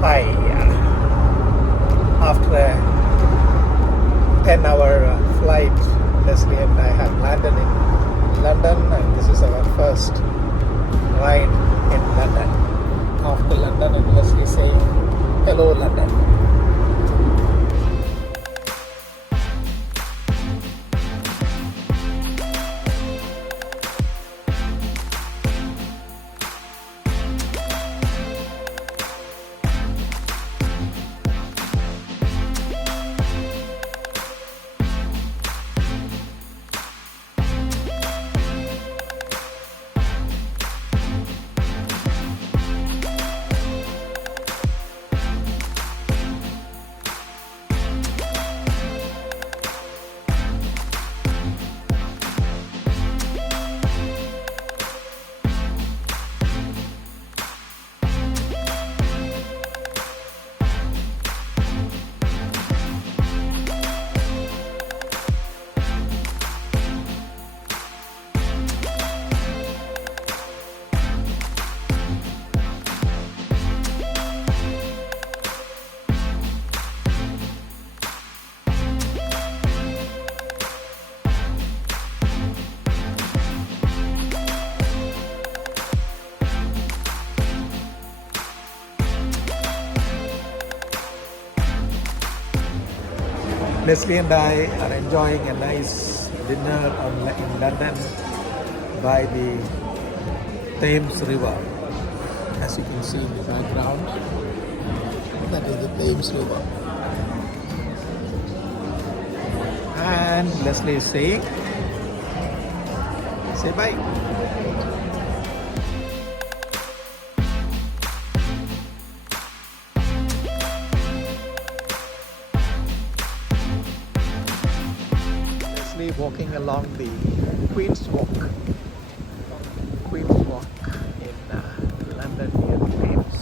Hi. After a 10-hour flight, Leslie and I have landed in London, and this is our first ride in London. After London, and Leslie saying, "Hello, London." Leslie and I are enjoying a nice dinner in London by the Thames River. As you can see in the background, that is the Thames River. And Leslie is saying, say bye. Walking along the Queen's Walk in London near the Thames.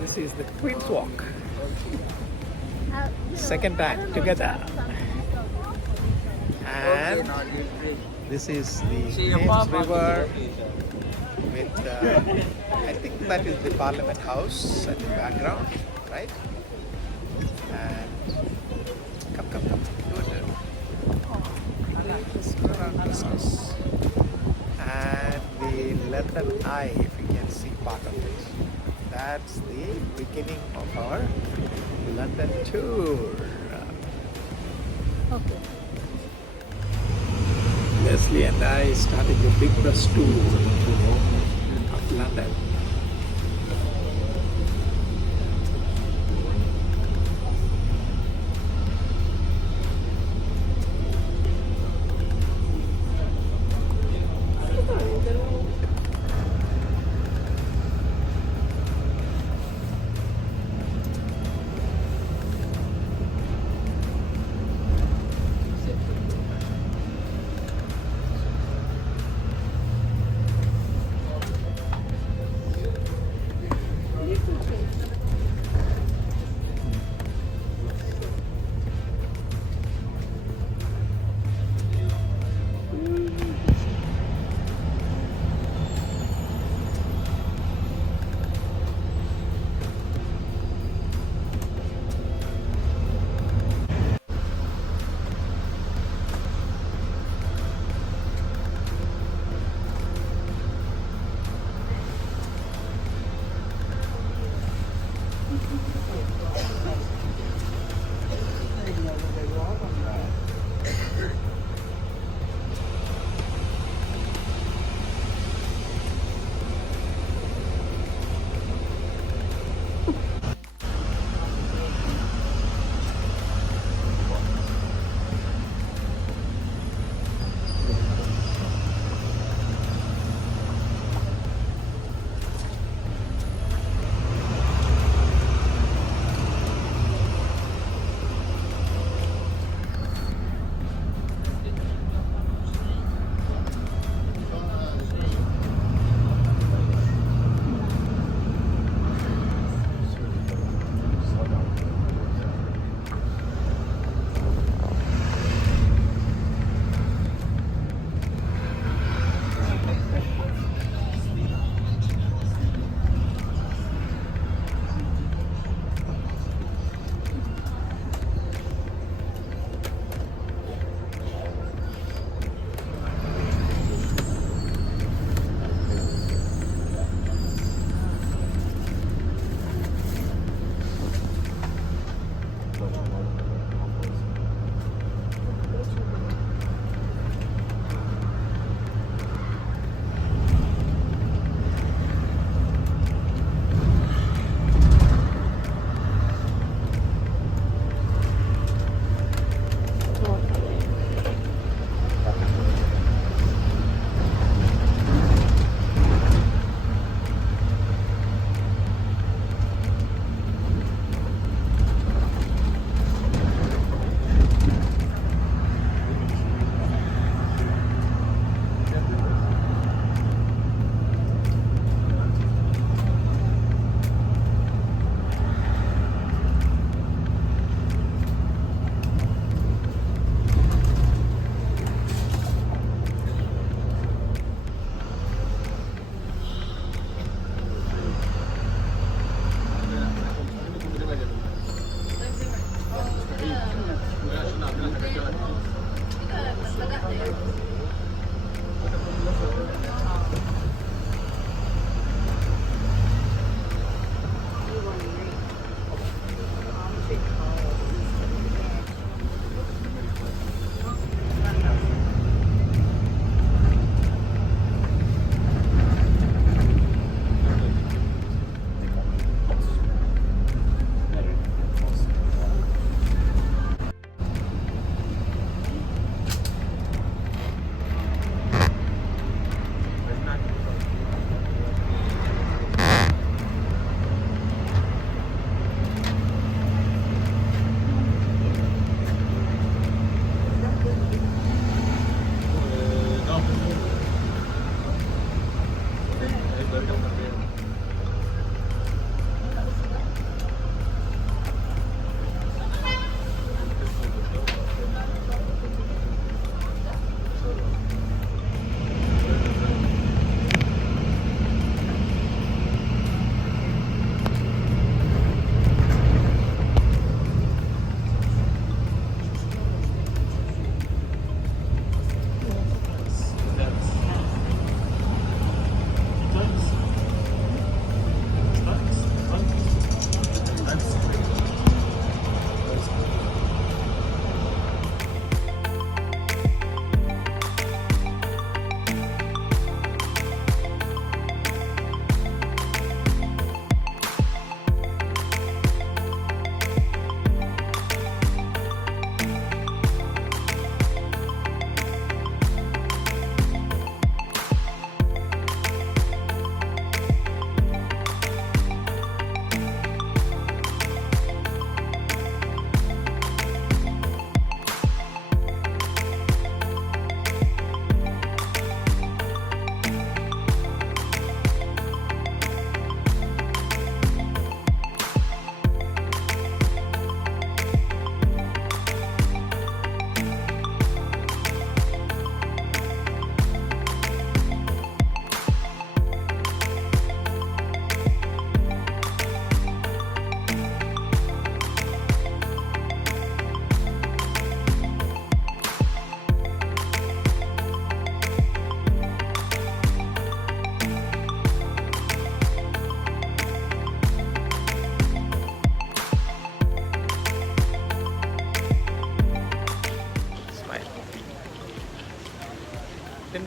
This is the Queen's Walk. Second time together, and this is the Thames River with I think that is the Parliament House at the background, right? And come, do it. Christmas. And the London Eye, if you can see part of it. That's the beginning of our London tour. Okay. Leslie and I starting a big bus tour of London. Didn't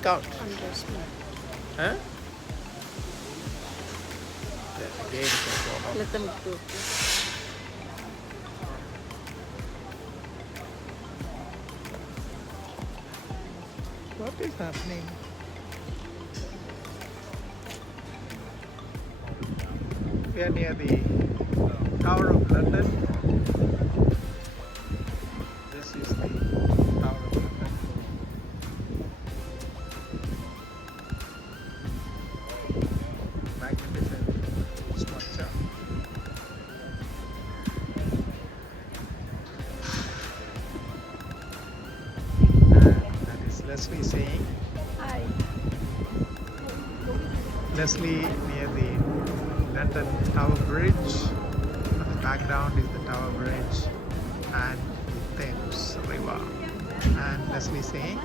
count. Huh? Again, it's a photo. Let them go. What is happening? We are near the Tower of London. This is the Tower of London. Magnificent structure. And that is Leslie saying. Hi. Leslie near the London Tower Bridge. On the background is the Tower Bridge and the Thames River. And Leslie saying,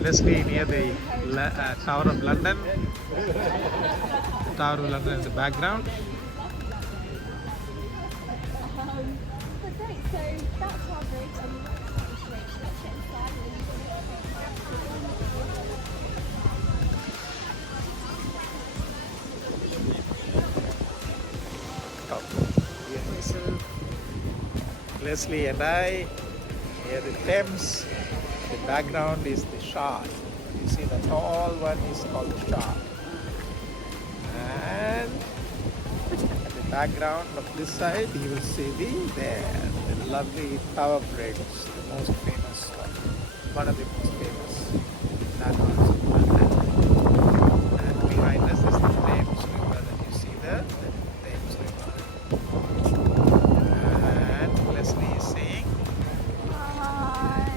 Leslie near the Tower of London. Tower of London in the background. So that's our bridge and Leslie and I near the Thames. The background is the Shard. You see the tall one is called the Shard. And at the background of this side you will see the lovely Tower Bridge, the most famous one of the most famous landmarks of London. And behind us is the Thames River that you see there, the Thames River. And Leslie is saying, hi.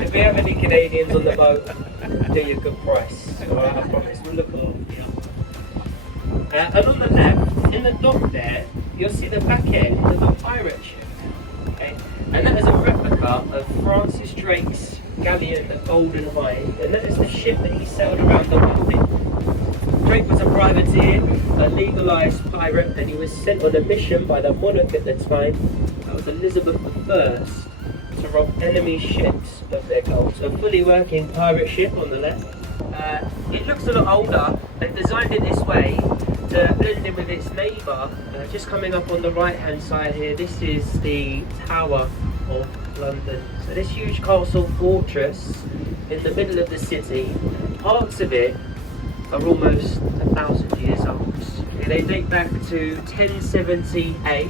If we have any Canadians on the boat, do you a good price. Alright, I promise. We'll look along for you. And on the left, in the dock there, you'll see the back end of a pirate ship. Okay? And that is a replica of Francis Drake's galleon, the Golden Hind. And that is the ship that he sailed around the world in. Drake was a privateer, a legalised pirate, and he was sent on a mission by the monarch at the time, that was Elizabeth I, to rob enemy ships of their gold. So a fully working pirate ship on the left. It looks a lot older. They've designed it this way to blend in with its neighbour. Just coming up on the right hand side here, this is the Tower of London. So this huge castle fortress in the middle of the city, parts of it are almost 1,000 years old. They date back to 1078,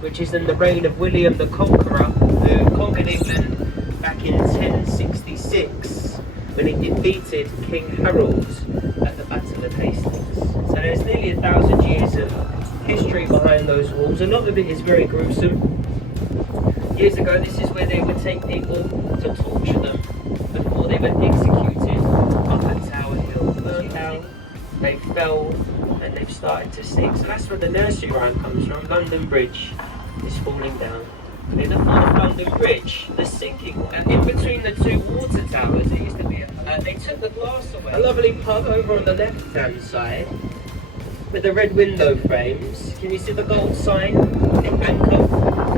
which is in the reign of William the Conqueror, who conquered England back in 1066 when he defeated King Harold at the Battle of Hastings. So there's nearly 1,000 years of history behind those walls. A lot of it is very gruesome. Years ago, this is where they would take people to torture them before they were executed up at Tower Hill. Now they fell and they've started to sink. So that's where the nursery rhyme comes from. London Bridge is falling down. In the fall of London Bridge, the sinking, and in between the two water towers, it used to be they took the glass away. A lovely pub over on the left-hand side with the red window frames. Can you see the gold sign? The Anchor.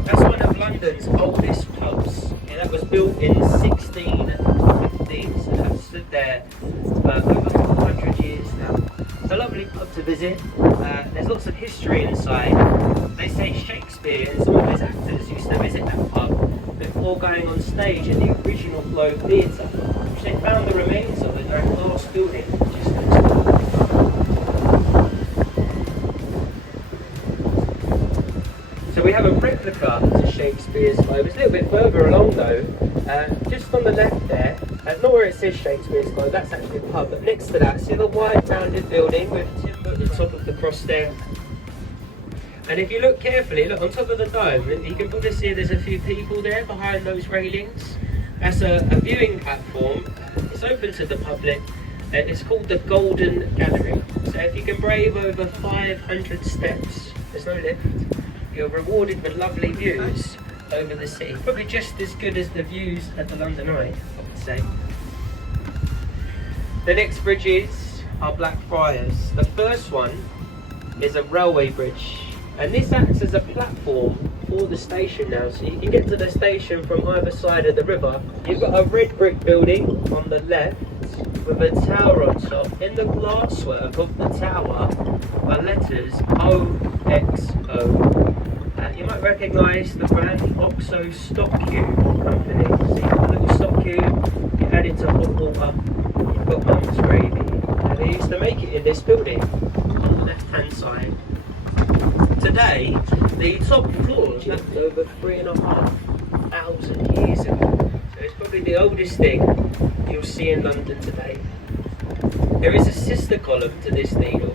That's one of London's oldest pubs. Yeah, that was built in 1615, so that's stood there over 400 years now. It's a lovely pub to visit. There's lots of history inside. They say Shakespeare and some of his actors used to visit that pub before going on stage in the original Globe Theatre, which they found the remains of in that glass building just next door. So we have a replica to Shakespeare's Globe. It's a little bit further along though, just on the left there, not where it says Shakespeare's Globe, that's actually a pub, but next to that, see the wide rounded building with timber at the top of the cross there? And if you look carefully, look on top of the dome, you can probably see there's a few people there behind those railings. That's a viewing platform. It's open to the public. It's called the Golden Gallery. So if you can brave over 500 steps, there's no lift, you're rewarded with lovely views over the city. Probably just as good as the views at the London Eye, I would say. The next bridges are Blackfriars. The first one is a railway bridge, and this acts as a platform for the station now, so you can get to the station from either side of the river. You've got a red brick building on the left with a tower on top. In the glasswork of the tower are letters OXO. You might recognise the brand OXO Stock Cube company. So you've got a little stock cube, you add it to hot water, you've got mum's gravy. And they used to make it in this building on the left hand side. Today, the top floor is left over 3,500 years ago. So it's probably the oldest thing you'll see in London today. There is a sister column to this needle.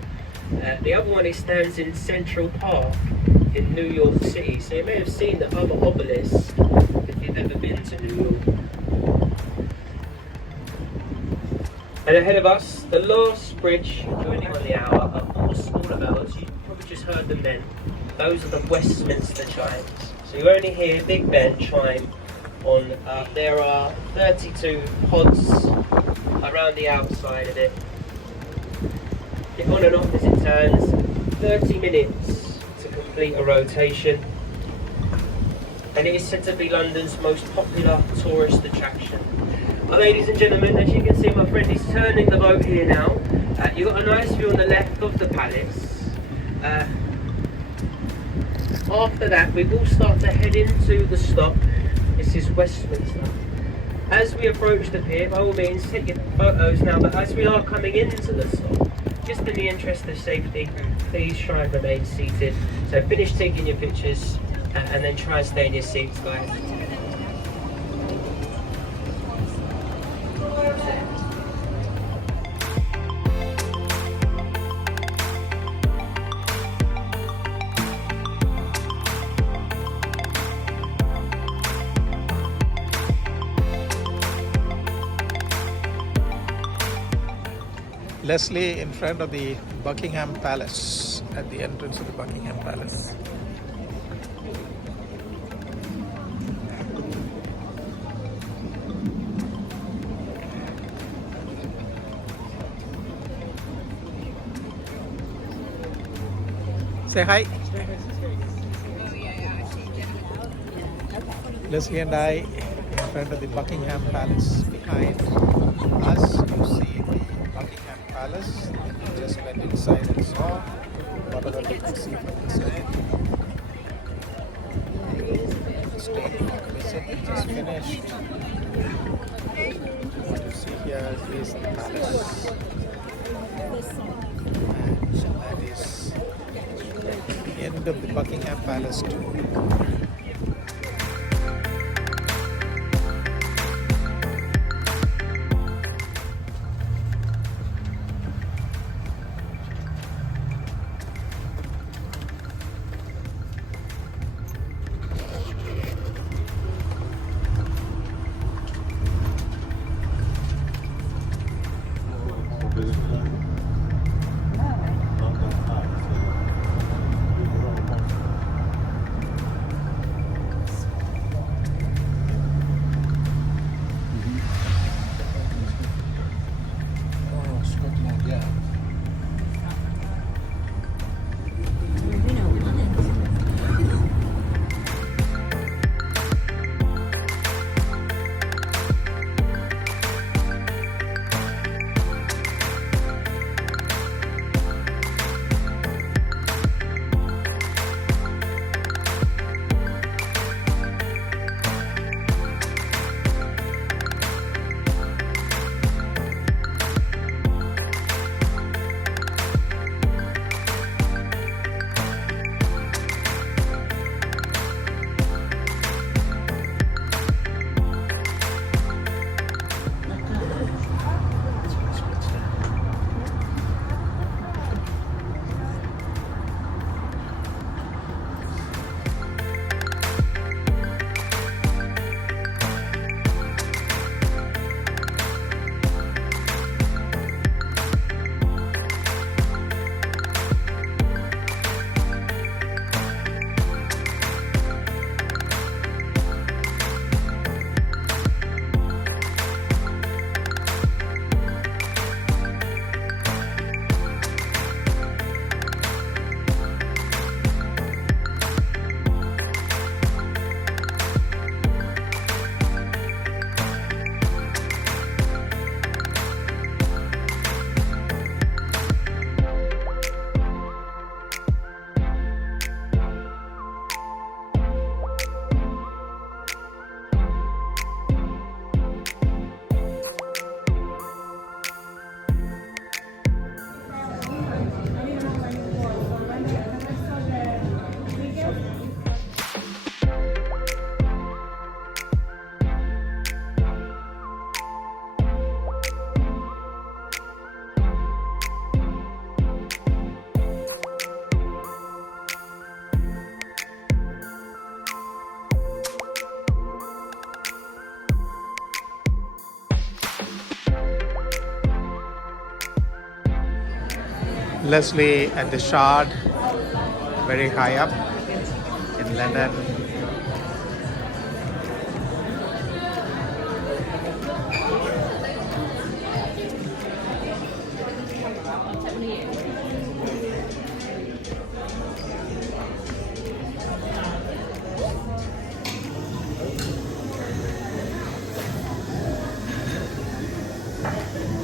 The other one stands in Central Park in New York City. So you may have seen the other obelisk if you've ever been to New York. And ahead of us, the last bridge joining on the hour are four smaller bells. You probably just heard them then. Those are the Westminster chimes. So you only hear Big Ben chime on, there are 32 pods around the outside of it. Get on and off as it turns, 30 minutes to complete a rotation. And it is said to be London's most popular tourist attraction. Ladies and gentlemen, as you can see, my friend is turning the boat here now. You've got a nice view on the left of the palace. After that, we will start to head into the stop. This is Westminster. As we approach the pier, by all means, take your photos now, but as we are coming into the stop, just in the interest of safety, please try and remain seated. So finish taking your pictures and then try and stay in your seats, guys. Leslie in front of the Buckingham Palace, at the entrance of the Buckingham Palace. Say hi. Leslie and I in front of the Buckingham Palace. Behind us, you see the Buckingham Palace. We just went inside and saw whatever we could see from inside. The state visit just finished. What you see here is the palace. And that is the end of the Buckingham Palace too. Oh, Scotland, yeah. Leslie at the Shard, very high up in London.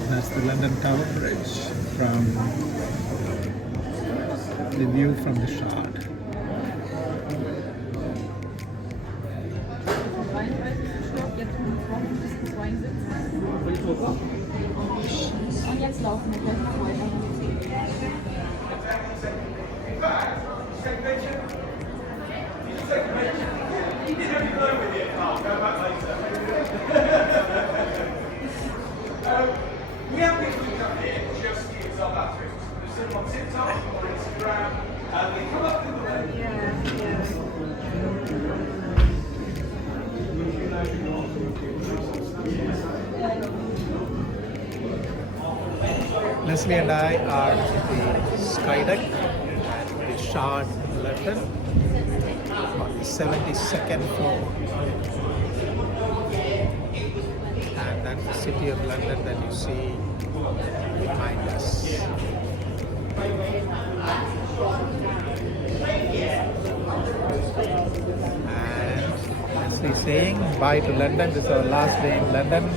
That's the London Tower Bridge from the view from the Shard. Und jetzt laufen wir gleich mal weiter. We have people come here just to use our batteries. There's some on TikTok or Instagram, and they come up with the Leslie and I are in the sky deck at the Shard, London, on the 72nd floor. And that's the city of London that you see behind us. And Leslie saying bye to London. This is our last day in London.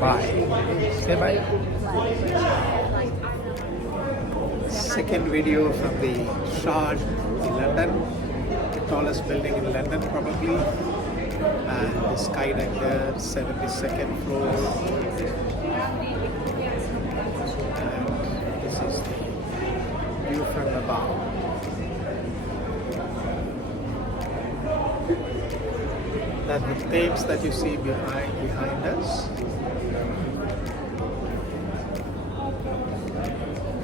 Bye. Say bye. Second video from the Shard in London, the tallest building in London probably, and the skydive there, 72nd floor. And this is the view from above. That's the Thames that you see behind us.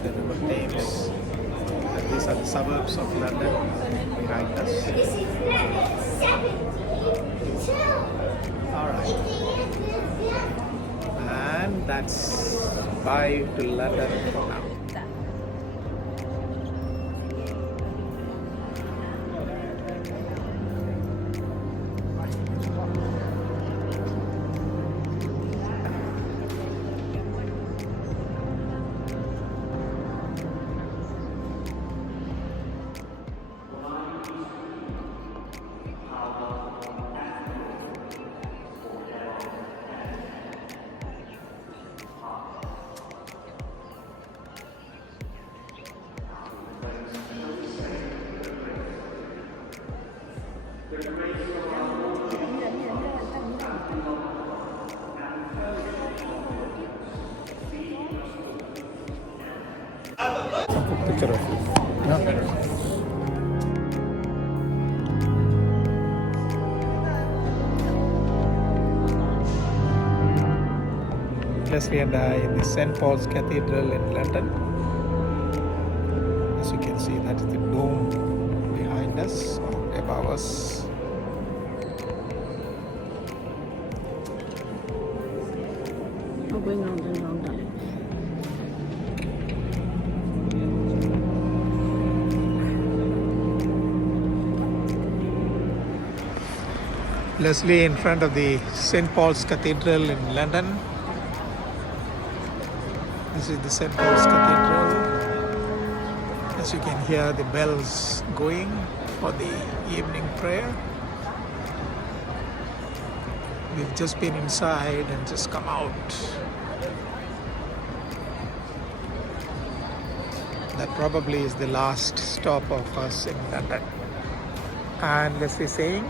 The River Thames. And these are the suburbs of London behind us. Alright. And that's bye to London for now. Picture of you. Leslie and I in the St. Paul's Cathedral in London. As you can see, that's the dome behind us, or above us. Leslie in front of the St. Paul's Cathedral in London. This is the St. Paul's Cathedral. As you can hear the bells going for the evening prayer. We've just been inside and just come out. That probably is the last stop of us in London. And Leslie saying